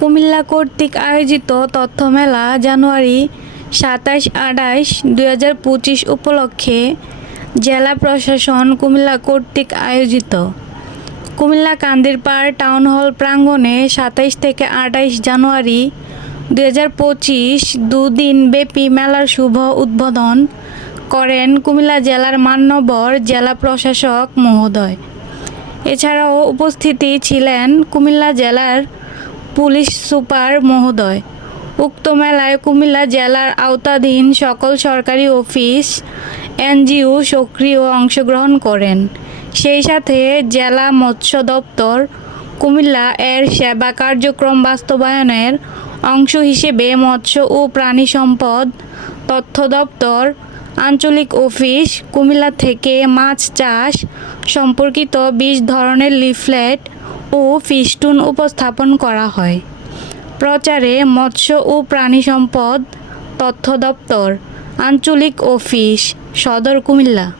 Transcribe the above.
কুমিল্লা কর্তৃক আয়োজিত তথ্যমেলা জানুয়ারি সাতাশ আঠাশ দুই উপলক্ষে জেলা প্রশাসন কুমিল্লা কর্তৃক আয়োজিত। কুমিল্লা কান্দিরপাড় টাউন হল প্রাঙ্গণে সাতাইশ থেকে আঠাইশ জানুয়ারি দুই হাজার পঁচিশ দুদিন ব্যাপী মেলার শুভ উদ্বোধন করেন কুমিল্লা জেলার মান্যবর জেলা প্রশাসক মহোদয়। এছাড়াও উপস্থিতি ছিলেন কুমিল্লা জেলার পুলিশ সুপার মহোদয়। উক্ত মেলায় কুমিল্লা জেলার আওতাধীন সকল সরকারি অফিস, এনজিও সক্রিয় অংশগ্রহণ করেন। সেই সাথে জেলা মৎস্য দপ্তর কুমিল্লা এর সেবা কার্যক্রম বাস্তবায়নের অংশ হিসেবে মৎস্য ও প্রাণী সম্পদ তথ্য দপ্তর, আঞ্চলিক অফিস, কুমিল্লা থেকে মাছ চাষ সম্পর্কিত বিশ ধরনের লিফলেট ও ফিস্টুন উপস্থাপন করা হয়। প্রচারে মৎস্য ও প্রাণী সম্পদ তথ্য দপ্তর, আঞ্চলিক অফিস, সদর কুমিল্লা।